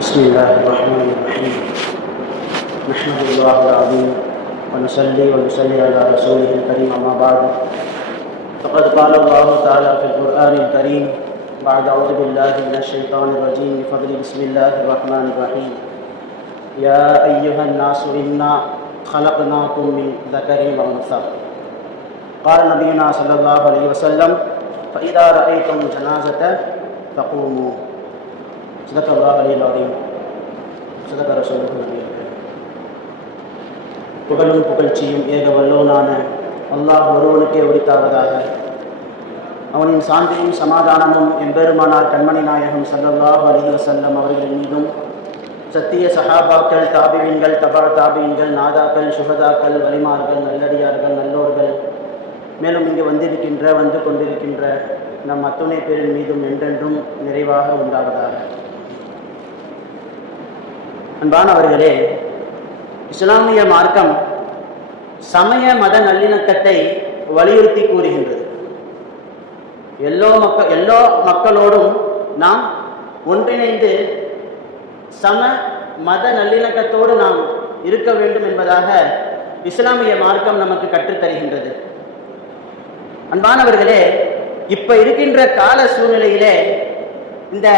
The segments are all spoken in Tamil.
بسم الله الرحمن الرحيم. نحمد الله العظيم ونصلي على رسوله الكريم. أما بعد، فقد قال الله تعالى في القرآن الكريم بعد أعوذ بالله من الشيطان الرجيم بفضل بسم الله الرحمن الرحيم. يا أيها الناس إنا خلقناكم من ذكر وأنثى. قال نبينا صلى الله عليه وسلم: فإذا رأيتم جنازة فقوموا. صدق الله العلي العظيم. صدق رسوله النبي. புகழும் புகழ்ச்சியும் ஏக வல்லோனான அல்லாஹ் ஒருவனுக்கே உரித்தாவதாக. அவனின் சாந்தியும் சமாதானமும் எம்பெருமானார் கண்மணி நாயகம் ஸல்லல்லாஹு அலைஹி வஸல்லம் அவர்களின் மீதும், சத்திய சஹாபாக்கள், தாபிஈன்கள், தபா தாபிஈன்கள், நாதாக்கள், சுஹதாக்கள், வலிமார்கள், நல்லடியார்கள், நல்லோர்கள், மேலும் இங்கு வந்து கொண்டிருக்கின்ற நம் அத்துணை பேரின் மீதும் என்றென்றும் நிறைவாக உண்டாவதாக. அன்பானவர்களே, இஸ்லாமிய மார்க்கம் சமய மத நல்லிணக்கத்தை வலியுறுத்தி கூறுகின்றது. எல்லா மக்களோடும் நாம் ஒன்றிணைந்து சம மத நல்லிணக்கத்தோடு நாம் இருக்க வேண்டும் என்பதாக இஸ்லாமிய மார்க்கம் நமக்கு கற்றுத்தருகின்றது. அன்பானவர்களே, இப்ப இருக்கின்ற கால சூழ்நிலையிலே இந்த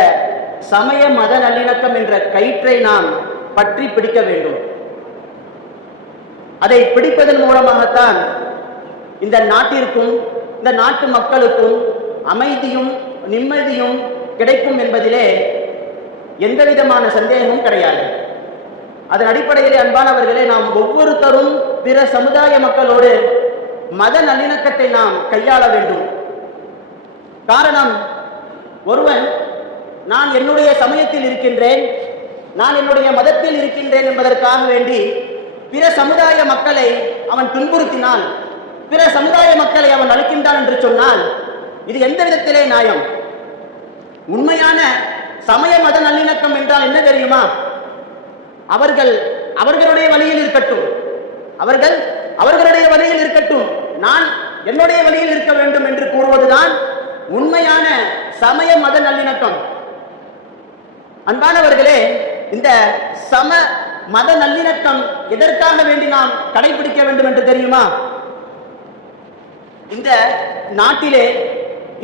சமய மத நல்லிணக்கம் என்ற கயிற்றை நாம் பற்றி பிடிக்க வேண்டும். அதை பிடிப்பதன் மூலமாகத்தான் இந்த நாட்டிற்கும் இந்த நாட்டு மக்களுக்கும் அமைதியும் நிம்மதியும் கிடைக்கும் என்பதிலே எந்தவிதமான சந்தேகமும் கிடையாது. அதன் அடிப்படையிலே அன்பானவர்களே, நாம் ஒவ்வொருத்தரும் பிற சமுதாய மக்களோடு மத நல்லிணக்கத்தை நாம் கையாள வேண்டும். காரணம், ஒருவன் நான் என்னுடைய சமயத்தில் இருக்கின்றேன், நான் என்னுடைய மதத்தில் இருக்கின்றேன் என்பதற்காக வேண்டி பிற சமுதாய மக்களை அவன் துன்புறுத்தினால், பிற சமுதாய மக்களை அவன் அழிக்கின்றான் என்று சொன்னால் இது எந்த விதத்திலே நியாயம்? உண்மையான சமய மத நல்லிணக்கம் என்றால் என்ன தெரியுமா? அவர்களுடைய வழியில் இருக்கட்டும், அவர்களுடைய வழியில் இருக்கட்டும், நான் என்னுடைய வழியில் இருக்க வேண்டும் என்று கூறுவதுதான் உண்மையான சமய மத நல்லிணக்கம். அன்பானவர்களே, இந்த சம மத நல்லிணக்கம் எதற்காக வேண்டி நாம் கடைபிடிக்க வேண்டும் என்று தெரியுமா? இந்த நாட்டிலே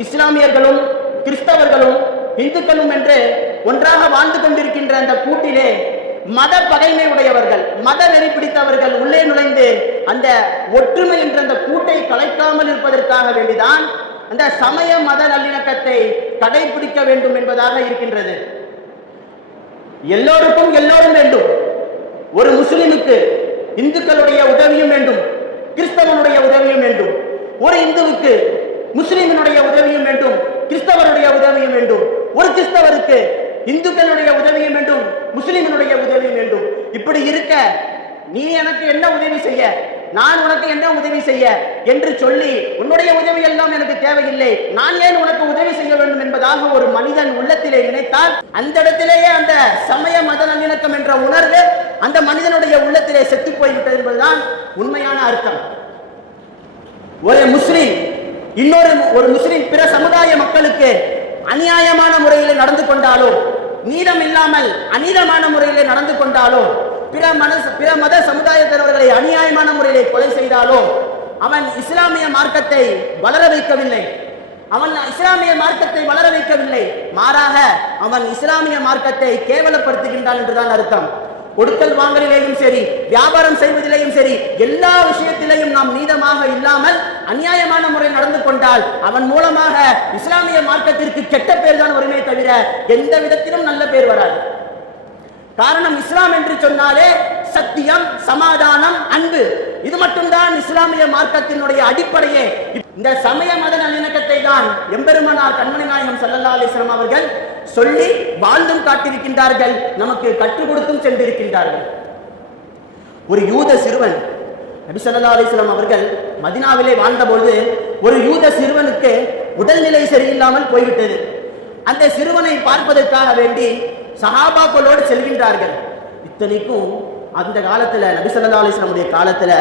இஸ்லாமியர்களும் கிறிஸ்தவர்களும் இந்துக்களும் என்று ஒன்றாக வாழ்ந்து கொண்டிருக்கின்ற அந்த கூட்டிலே மத பகைமை உடையவர்கள், மத நெறி பிடித்தவர்கள் உள்ளே நுழைந்து அந்த ஒற்றுமை என்ற அந்த கூட்டை கலைக்காமல் இருப்பதற்காக வேண்டிதான் அந்த சமய மத நல்லிணக்கத்தை கடைபிடிக்க வேண்டும் என்பதாக இருக்கின்றது. எல்லோருக்கும் எல்லோரும் வேண்டும். ஒரு முஸ்லிமுக்கு இந்துக்களுடைய உதவியும் வேண்டும், கிறிஸ்தவனுடைய உதவியும் வேண்டும். ஒரு இந்துவுக்கு முஸ்லிமினுடைய உதவியும் வேண்டும், கிறிஸ்தவனுடைய உதவியும் வேண்டும். ஒரு கிறிஸ்தவருக்கு இந்துக்களுடைய உதவியும் வேண்டும், முஸ்லிமினுடைய உதவியும் வேண்டும். இப்படி இருக்க நீ எனக்கு என்ன உதவி செய்ய, நான் உனக்கு என்ன உதவி செய்ய என்று சொல்லி உன்னுடைய உதவி எல்லாம் எனக்கு தேவையில்லை, நான் ஏன் உனக்கு உதவி செய்ய வேண்டும் என்பதாக ஒரு மனிதன் உள்ளத்திலே நினைத்தால் அந்த இடத்திலேயே அந்த சமய மத நல்லிணக்கம் என்ற உணர்வு அந்த மனிதனுடைய உள்ளத்திலே செத்து போய்விட்டது என்பதுதான் உண்மையான அர்த்தம். ஒரு முஸ்லிம் ஒரு முஸ்லிம் பிற சமுதாய மக்களுக்கு அநியாயமான முறையிலே நடந்து கொண்டாலோ, நீதம் இல்லாமல் அநீதமான முறையிலே நடந்து கொண்டாலோ, பிற மத சமுதாயத்தினர்களை அநியாயமான முறையிலே கொலை செய்தாலோ அவன் இஸ்லாமிய மார்க்கத்தை வளர வைக்கவில்லை. மாறாக அவன் இஸ்லாமிய மார்க்கத்தை கேவலப்படுத்துகின்றான் என்றுதான் அர்த்தம். கொடுக்கல் வாங்கலிலேயும் சரி, வியாபாரம் செய்வதிலேயும் சரி, எல்லா விஷயத்திலேயும் நாம் நீதமாக இல்லாமல் அநியாயமான முறை நடந்து கொண்டால் அவன் மூலமாக இஸ்லாமிய மார்க்கத்திற்கு கெட்ட பேர் தான் வருமே தவிர எந்த விதத்திலும் நல்ல பேர் வராது. காரணம், இஸ்லாம் என்று சொன்னாலே சத்தியம், சமாதானம், அன்பு, இது மட்டும்தான் இஸ்லாமிய மார்க்கத்தினுடைய அடிப்படையே. இந்த சமய மத நல்லிணக்கத்தை தான் எம்பெருமானார் கண்மணி நாயகம் ஸல்லல்லாஹு அலைஹி வஸல்லம் அவர்கள் சொல்லி வாழ்ந்தும் காட்டியிருக்கின்றார்கள், நமக்கு கற்றுக் கொடுத்தும் சென்றிருக்கின்றார்கள். ஒரு யூத சிறுவன், நபி ஸல்லல்லாஹு அலைஹி வஸல்லம் அவர்கள் மதீனாவிலே வாழ்ந்தபொழுது ஒரு யூத சிறுவனுக்கு உடல்நிலை சரியில்லாமல் போய்விட்டது. அந்த சிறுவனை பார்ப்பதற்காக வேண்டி சஹாபாக்களோடு செல்கின்றார்கள். இத்தனைக்கும் அந்த காலத்துல நபி ஸல்லல்லாஹு அலைஹி வஸல்லம் உடைய காலத்துல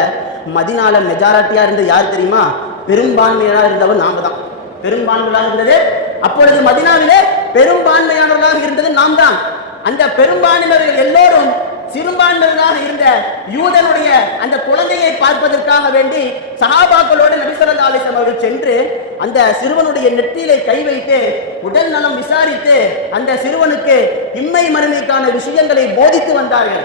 மதீனால மெஜாரிட்டியா இருந்த யார் தெரியுமா? பெரும்பான்மையாக இருந்தவர் நாம தான். பெரும்பான்மையாக இருந்தது அப்பொழுது மதீனாவிலே பெரும்பான்மையானவர்களாக இருந்தது நாம் தான். அந்த பெரும்பான்மையினர்கள் எல்லோரும் சிறுபான்மையினராக இருந்த யூதனுடைய அந்த குழந்தையை பார்ப்பதற்காக வேண்டி சஹாபாக்களோடு நபி ஸல்லல்லாஹு அலைஹி வஸல்லம் அவர்கள் சென்று அந்த சிறுவனுடைய நெற்றியிலே கை வைத்து உடல் நலம் விசாரித்து அந்த சிறுவனுக்கு இம்மை மறுமைக்கான விஷயங்களை போதித்து வந்தார்கள்.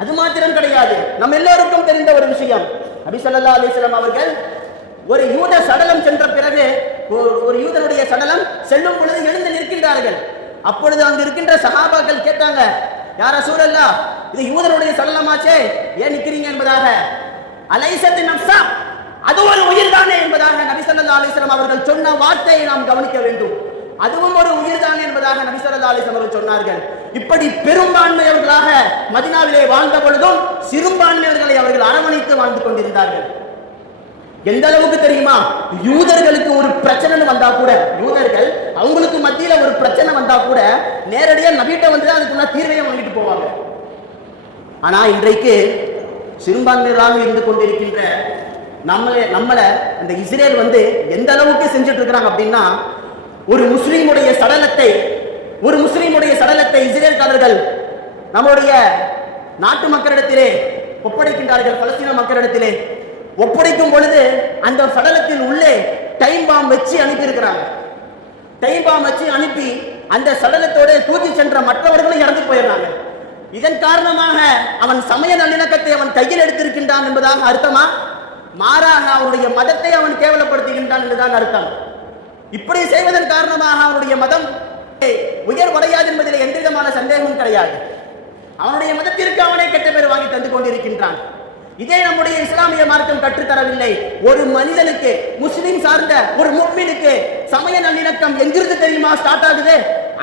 அது மாத்திரம் கிடையாது, நம்ம எல்லோருக்கும் தெரிந்த ஒரு விஷயம், நபி ஸல்லல்லாஹு அலைஹி வஸல்லம் அவர்கள் ஒரு யூத சடலம் சென்ற பிறகு ஒரு யூதனுடைய சடலம் செல்லும் பொழுது எழுந்து நிற்கின்றார்கள். அப்பொழுது அங்கு இருக்கின்ற சஹாபாக்கள் கேட்டாங்க, யா ரசூலல்லாஹ், இது யூதனுடைய சடலமாச்சே, ஏன் நிற்கிறீங்க என்பதாக. அலைஸத் நஃப்ஸா, அது ஒரு உயிர் தானே என்பதாக நபி ஸல்லல்லாஹு அலைஹி வஸல்லம் அவர்கள் சொன்ன வார்த்தையை நாம் கவனிக்க வேண்டும். அதுவும் ஒரு உயிர் தான் என்பதாக நபி ஸல்லல்லாஹு அலைஹி வஸல்லம் அவர்கள் சொன்னார்கள். இப்படி பெரும்பான்மையவர்களாக மதீனாவிலே வாழ்ந்த பொழுதும் சிறுபான்மையவர்களை அவர்கள் அரவணைத்து வாழ்ந்து கொண்டிருந்தார்கள். எந்த அளவுக்கு தெரியுமா, யூதர்களுக்கு ஒரு பிரச்சனை வந்தா கூட, யூதர்கள் அவங்களுக்கு மத்தியில ஒரு பிரச்சனை வந்தா கூட நேரடியா நபிட்ட வந்து அதுக்குள்ள தீர்வையை வாங்கிட்டு போவாங்க. ஆனா இன்றைக்கு சிறுபான்மையராக இருந்து கொண்டிருக்கின்ற நம்மள அந்த இஸ்ரேல் வந்து எந்த அளவுக்கு செஞ்சுட்டு இருக்கிறாங்க அப்படின்னா, ஒரு முஸ்லீமுடைய சடலத்தை இஸ்ரேல்காரர்கள் நம்முடைய நாட்டு மக்களிடத்திலே ஒப்படைக்கின்றார்கள். பலஸ்தீன மக்களிடத்திலே ஒப்படைக்கும் பொழுது அந்த சடலத்தின் உள்ளே டைம் பாம் வச்சு அனுப்பி இருக்கிறாங்க. டைம் பாம் வச்சு அனுப்பி அந்த சடலத்தோட தூக்கி சென்ற மற்றவர்களும் இறந்து போயிடுறாங்க. இதன் காரணமாக அவன் சமய நல்லிணக்கத்தை அவன் கையில் எடுத்திருக்கின்றான் என்பதாக அர்த்தமா? மாறாக அவனுடைய மதத்தை அவன் கேவலப்படுத்துகின்றான் என்றுதான் அர்த்தம். இப்படி செய்வதன் காரணமாக அவனுடைய மதம் உயர்வடையாது என்பதில் எந்த விதமான சந்தேகமும் கிடையாது. அவனுடைய மதத்திற்கு அவனே கெட்ட பேர் வாங்கி தந்து கொண்டிருக்கின்றான். இதே நம்முடைய இஸ்லாமிய மார்க்கம் கற்றுத்தரவில்லை. ஒரு மனிதனுக்கு, முஸ்லிம் சார்ந்த ஒரு முஃமினுக்கு சமய நல்லிணக்கம் எங்கிருந்து தெரியுமா ஸ்டார்ட் ஆகுது?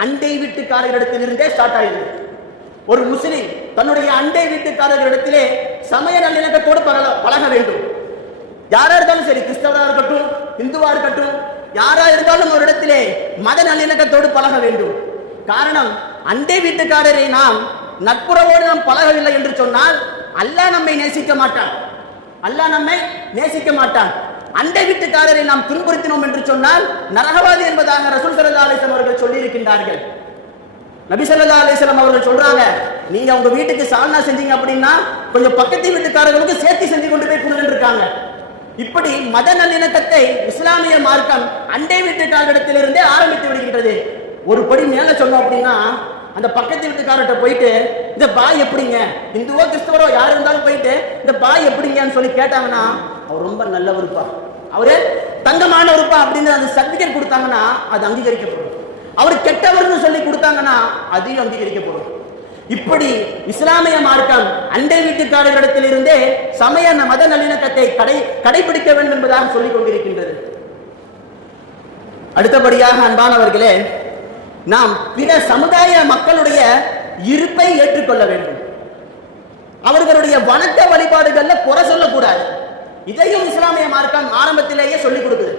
அண்டை வீட்டுக்காரர்களிடத்திலிருந்தே ஸ்டார்ட் ஆகுது. ஒரு முஸ்லிம் தன்னுடைய அண்டை வீட்டுக்காரர்களிடத்திலே சமய நல்லிணக்கத்தோடு பழக வேண்டும். யாரா இருந்தாலும் சரி, கிறிஸ்தவராக இருக்கட்டும், இந்துவா இருக்கட்டும், யாரா இருந்தாலும் ஒரு இடத்திலே மத நல்லிணக்கத்தோடு பழக வேண்டும். காரணம், அண்டை வீட்டுக்காரரை நாம் நட்புறவோடு நாம் பழகவில்லை என்று சொன்னால் அல்லாஹ் நம்மை நேசிக்க மாட்டான். அண்டை வீட்டுக்காரரை நாம் துன்புறுத்தினோம் என்று சொன்னால் நரகவாதி என்பதாக ரசூல் ஸல்லல்லாஹு அலைஹி வஸல்லம் அவர்கள் சொல்லி இருக்கின்றார்கள். நபி ஸல்லல்லாஹு அலைஹி வஸல்லம் அவர்கள் சொல்றாங்க, நீங்க உங்க வீட்டுக்கு சால்னா செஞ்சீங்க அப்படின்னா கொஞ்சம் பக்கத்து வீட்டுக்காரர்களுக்கு சேர்த்து செஞ்சு கொண்டு போய் கொடுங்கன்னு இருக்காங்க. இப்படி மத நல்லிணக்கத்தை இஸ்லாமிய மார்க்கம் அண்டை வீட்டுக்காரரிடத்திலிருந்தே ஆரம்பித்து விடுகின்றது. ஒரு படி மேல சொன்னோம் அப்படின்னா, அந்த பக்கத்து வீட்டுக்காரர்கிட்ட போயிட்டு இந்த பாய் எப்படிங்க, இந்துவோ கிறிஸ்தவரோ யார் இருந்தாலும் போயிட்டு இந்த பாய் எப்படிங்கன்னு சொல்லி கேட்டாங்கன்னா, அவர் ரொம்ப நல்லவருப்பா, அவரு தங்கமானவருப்பா அப்படின்னு அந்த சர்டிபிகேட் கொடுத்தாங்கன்னா அது அங்கீகரிக்கப்படும். அவர் கெட்டவர்னு சொல்லி கொடுத்தாங்கன்னா அதையும் அங்கீகரிக்கப்படும். இப்படி இஸ்லாமிய மார்க்கம் அண்டை வீட்டுக்காரர்களிடத்திலிருந்தே சமய மத நல்லிணக்கத்தை கடைபிடிக்க வேண்டும் என்பதாக சொல்லிக் கொண்டிருக்கின்றது. அடுத்தபடியாக அன்பானவர்களே, நாம் பிற சமுதாய மக்களுடைய இருப்பை ஏற்றுக்கொள்ள வேண்டும். அவர்களுடைய வணக்க வழிபாடுகள்ல குறை சொல்லக்கூடாது. இதையும் இஸ்லாமிய மார்க்கம் ஆரம்பத்திலேயே சொல்லிக் கொடுக்குது.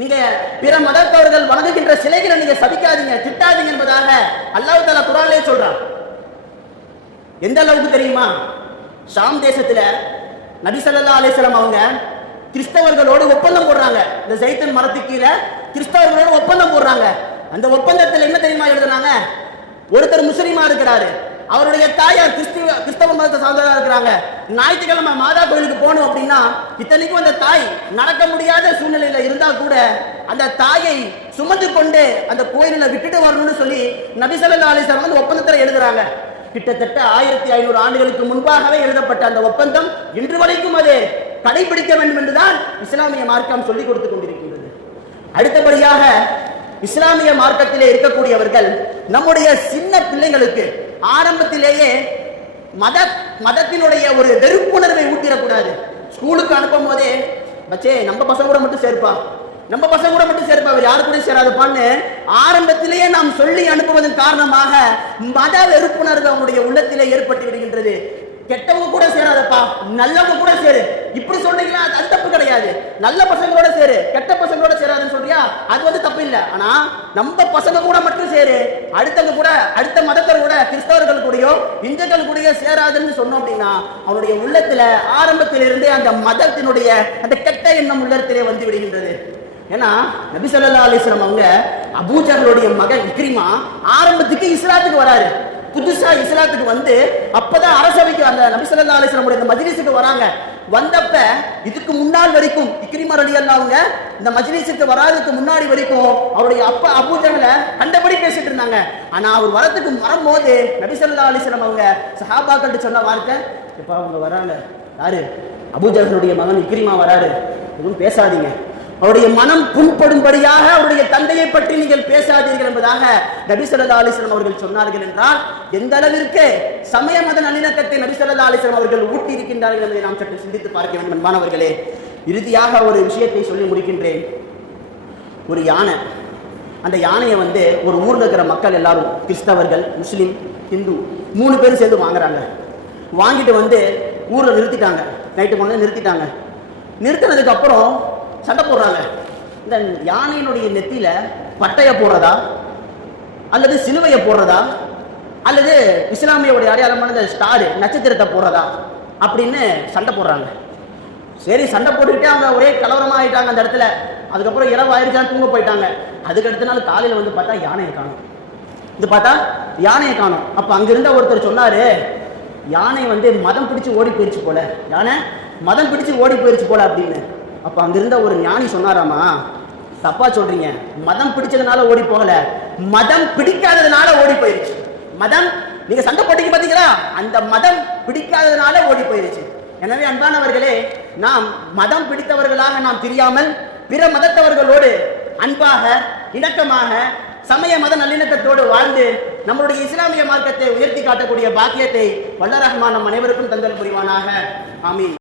நீங்க பிற மதத்தவர்கள் வணங்குகின்ற சிலைகளை நீங்க சபிக்காதீங்க, திட்டாதீங்க என்பதாக அல்லாஹ் தஆலா குர்ஆனிலே சொல்றான். எந்த அளவுக்கு தெரியுமா, ஷாம் தேசத்துல நபி ஸல்லல்லாஹு அலைஹி வஸல்லம் அவங்க கிறிஸ்தவர்களோடு ஒப்பந்தம் போடுறாங்க. இந்த ஜைத்தன் மரத்துக்கு கீழே கிறிஸ்தவர்களோடு ஒப்பந்தம் போடுறாங்க. அந்த ஒப்பந்தத்தில் என்ன தெரியுமா எழுதுனாங்க, ஒருத்தர் முஸ்லீமா இருக்கிறாரு, அவருடைய தாயார் கிறிஸ்தவ மதத்தை சார்ந்ததா இருக்கிறாங்க. ஞாயிற்றுக்கிழமை மாதா கோயிலுக்கு போகணும் அப்படின்னா, இத்தனைக்கும் அந்த தாய் நடக்க முடியாத சூழ்நிலையில இருந்தா கூட அந்த தாயை சுமந்து கொண்டு அந்த கோயிலில் விட்டுட்டு வரணும்னு சொல்லி நபி ஸல்லல்லாஹு அலைஹி வஸல்லம் வந்து ஒப்பந்தத்தில் எழுதுறாங்க. கிட்டத்தட்ட 1500 ஆண்டுகளுக்கு முன்பாகவே எழுதப்பட்ட அந்த ஒப்பந்தம் இன்று வரைக்கும் அது கடைபிடிக்க வேண்டும் என்றுதான் இஸ்லாமிய மார்க்கம் சொல்லிக் கொடுத்துக் கொண்டிருக்கின்றது. அடுத்தபடியாக இஸ்லாமிய மார்க்கத்திலே இருக்கக்கூடியவர்கள் நம்முடைய சின்ன பிள்ளைகளுக்கு ஆரம்பத்திலேயே மதத்தினுடைய ஒரு வெறுப்புணர்வை ஊட்டிடக்கூடாது. ஸ்கூலுக்கு அனுப்பும் போதே, பச்சே நம்ம பசங்க கூட மட்டும் சேர்ப்பா, அவர் யாரு கூட சேராதுப்பான்னு ஆரம்பத்திலேயே நாம் சொல்லி அனுப்புவதன் காரணமாக மத வெறுப்புணர்வு அவனுடைய உள்ளத்திலே ஏற்பட்டு விடுகின்றது. கெட்டவங்க கூட சேராதப்பா, நல்லவங்க கூட சேரு, இப்படி சொல்றீங்களா, அது தப்பு கிடையாது. நல்ல பசங்களோட சேரு, கெட்ட பசங்களோட சேராதுன்னு சொல்றியா, அது வந்து தப்பு இல்லை. ஆனா நம்ம பசங்க கூட மட்டும் சேரு, அடுத்தவங்க கூட, அடுத்த மதத்தர் கூட, கிறிஸ்தவர்கள் கூடயோ இந்துக்கள் கூடயோ சேராதுன்னு சொன்னோம் அப்படின்னா அவனுடைய உள்ளத்துல ஆரம்பத்திலிருந்தே அந்த மதத்தினுடைய அந்த கெட்ட எண்ணம் உள்ளத்திலே வந்து விடுகின்றது. ஏன்னா நபி ஸல்லல்லாஹு அலைஹி வஸல்லம் அவங்க அபூஜஹலுடைய மகன் இக்ரிமா ஆரம்பத்துக்கு இஸ்லாத்துக்கு வராரு. புதுசா இஸ்லாத்துக்கு வந்து அப்பதான் அரசவைக்கு அந்த நபி ஸல்லல்லாஹு அலைஹி வஸல்லம் இந்த மஜ்லிஸுக்கு வராங்க. வந்தப்ப இதுக்கு முன்னால் வரைக்கும் இக்ரிமா ரலியல்லாஹு அவங்க இந்த மஜ்லிஸுக்கு வராதுக்கு முன்னாடி வரைக்கும் அவருடைய அப்பா அபூஜஹல கண்டபடி பேசிட்டு இருந்தாங்க. ஆனா அவர் வரத்துக்கு வரும்போது நபி ஸல்லல்லாஹு அலைஹி வஸல்லம் அவங்க சஹாபாக்கள் சொன்ன வார்த்தை, இப்ப அவங்க வராங்க, யாரு? அபூஜஹலுடைய மகன் இக்ரிமா வராரு, எதுவும் பேசாதீங்க, அவருடைய மனம் புண்படும்படியாக அவருடைய தந்தையை பற்றி நீங்கள் பேசாதீர்கள் என்பதாக நபி ஸல்லல்லாஹு அலைஹி வஸல்லம் அவர்கள் சொன்னார்கள். என்றால் எந்த அளவிற்கு சமய மத நல்லிணக்கத்தை நபி ஸல்லல்லாஹு அலைஹி வஸல்லம் அவர்கள் ஊட்டி இருக்கின்றார்கள் என்பதை நாம் சற்று சிந்தித்து பார்க்க வேண்டும். மாணவர்களே, இறுதியாக ஒரு விஷயத்தை சொல்லி முடிக்கின்றேன். ஒரு யானை, அந்த யானையை ஒரு ஊர்ல இருக்கிற மக்கள் எல்லாரும், கிறிஸ்தவர்கள், முஸ்லிம், இந்து 3 பேரும் சேர்ந்து வாங்குறாங்க. வாங்கிட்டு ஊர்ல நிறுத்திட்டாங்க. நைட்டு கொண்டு நிறுத்திட்டாங்க. நிறுத்தினதுக்கு அப்புறம் சண்டை போடுறாங்க. இந்த யானையினுடைய நெத்தியில பட்டைய போடுறதா அல்லது சிலுவையை போடுறதா அல்லது இஸ்லாமியோடைய அடையாளமான இந்த ஸ்டார் நட்சத்திரத்தை போடுறதா அப்படின்னு சண்டை போடுறாங்க. சரி, சண்டை போட்டுக்கிட்டே அவங்க ஒரே கலவரமா ஆயிட்டாங்க அந்த இடத்துல. அதுக்கப்புறம் இரவு ஆயிடுச்சா, தூங்க போயிட்டாங்க. அதுக்கு அடுத்த நாள் காலையில பார்த்தா யானையை காணும். இது பார்த்தா யானையை காணும். அப்ப அங்கிருந்த ஒருத்தர் சொன்னாரு, யானை மதம் பிடிச்சு ஓடி போயிருச்சு போல, யானை மதம் பிடிச்சு ஓடி போயிருச்சு போல அப்படின்னு. அப்ப அங்கிருந்த ஒரு ஞானி சொன்னாராமா, தப்பா சொல்றீங்க, மதம் பிடிச்சதுனால ஓடி போகல, மதம் பிடிக்காததுனால ஓடி போயிருச்சு. மதம், நீங்க சண்டை போட்டீங்க பாத்தீங்களா, அந்த மதம் பிடிக்காததுனால ஓடி போயிருச்சு. எனவே அன்பானவர்களே, நாம் மதம் பிடித்தவர்களாக நாம் தெரியாமல் பிற மதத்தவர்களோடு அன்பாக, இணக்கமாக, சமய மத நல்லிணக்கத்தோடு வாழ்ந்து நம்மளுடைய இஸ்லாமிய மார்க்கத்தை உயர்த்தி காட்டக்கூடிய பாக்கியத்தை வல்ல ரஹ்மான் நம் அனைவருக்கும் தந்தல் புரிவானாக. ஆமீன்.